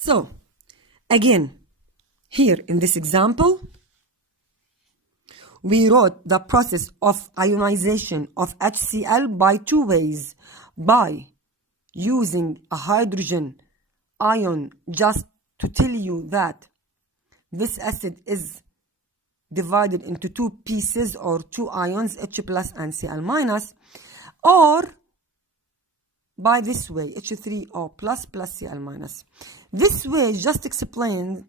So, again, here in this example, we wrote the process of ionization of HCl by two ways. By using a hydrogen ion, just to tell you that this acid is divided into two pieces or two ions, H plus and Cl minus, or by this way, H3O plus plus Cl minus. This way just explains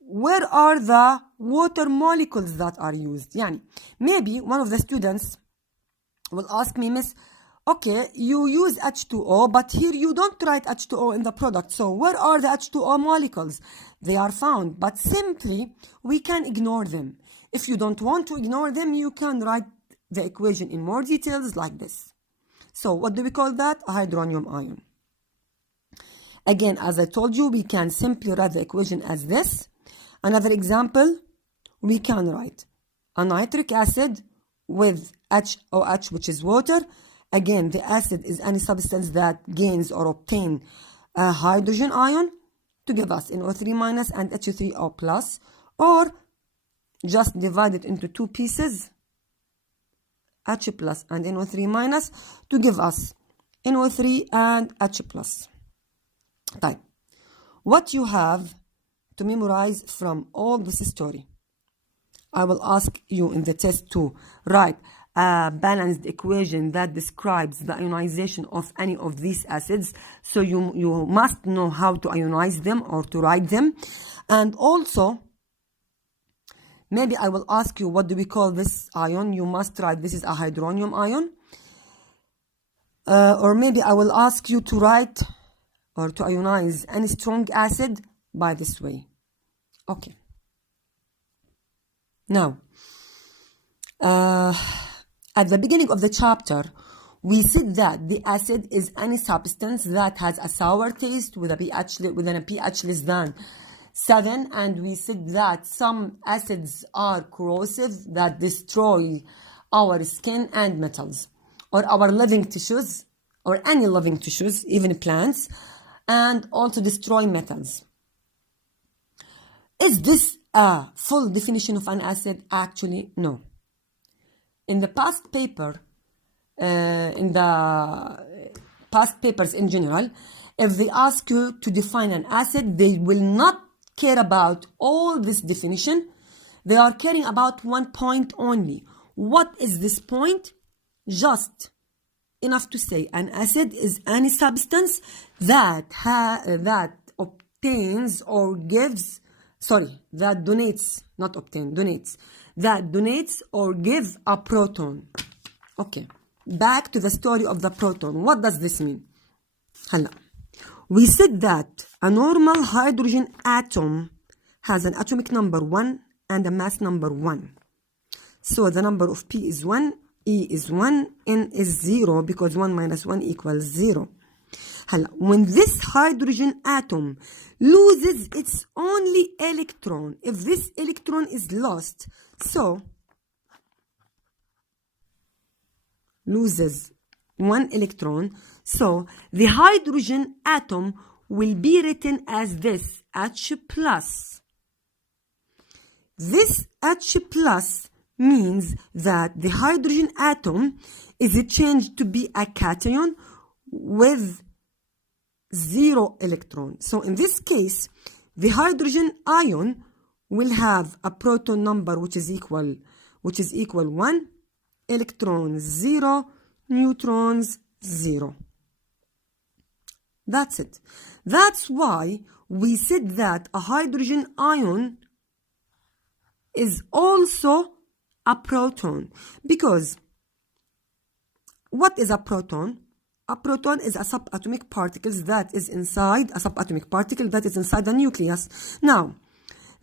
where are the water molecules that are used. Yani, maybe one of the students will ask me, Miss, okay, you use H2O, but here you don't write H2O in the product. So where are the H2O molecules? They are found, but simply we can ignore them. If you don't want to ignore them, you can write the equation in more details like this. So what do we call that? A hydronium ion. Again, as I told you, we can simply write the equation as this. Another example, we can write a nitric acid with HOH, which is water. Again, the acid is any substance that gains or obtain a hydrogen ion to give us NO3 minus and H3O plus, or just divide it into two pieces, H plus and NO3 minus, to give us NO3 and H plus. Type. What you have to memorize from all this story, I will ask you in the test to write a balanced equation that describes the ionization of any of these acids. So you must know how to ionize them or to write them. And also, maybe I will ask you, what do we call this ion? You must write this is a hydronium ion. Or maybe I will ask you to write or to ionize any strong acid by this way. Okay. Now, at the beginning of the chapter, we said that the acid is any substance that has a sour taste with a pH less than 7, and we said that some acids are corrosive that destroy our skin and metals, or our living tissues, or any living tissues, even plants, and also destroy metals. Is this a full definition of an acid? Actually, no. In the past paper, in the past papers in general, if they ask you to define an acid, they will not care about all this definition. They are caring about one point only. What is this point? Just enough to say an acid is any substance that obtains or gives, that donates, not obtain, donates, that donates or gives a proton. Okay, back to the story of the proton. What does this mean? Hala. We said that a normal hydrogen atom has an atomic number 1 and a mass number 1. So the number of P is 1, E is 1, N is 0, because 1 minus 1 equals 0. When this hydrogen atom loses its only electron, if this electron is lost, so loses one electron, so the hydrogen atom will be written as this, H plus. This H plus means that the hydrogen atom is changed to be a cation with 0 electron. So in this case, the hydrogen ion will have a proton number which is equal 1, electrons 0, neutrons 0. That's it. That's why we said that a hydrogen ion is also a proton. Because what is a proton? A proton is a subatomic particle that is inside the nucleus. Now,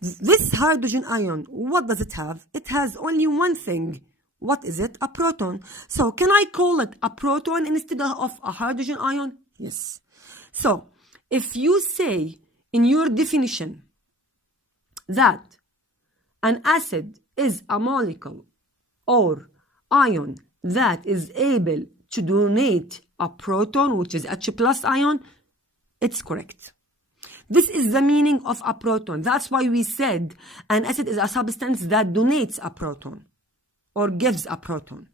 this hydrogen ion, what does it have? It has only one thing. What is it? A proton. So, can I call it a proton instead of a hydrogen ion? Yes. So, if you say in your definition that an acid is a molecule or ion that is able to donate a proton, which is H plus ion, It's correct. This is the meaning of a proton. That's why we said an acid is a substance that donates a proton or gives a proton.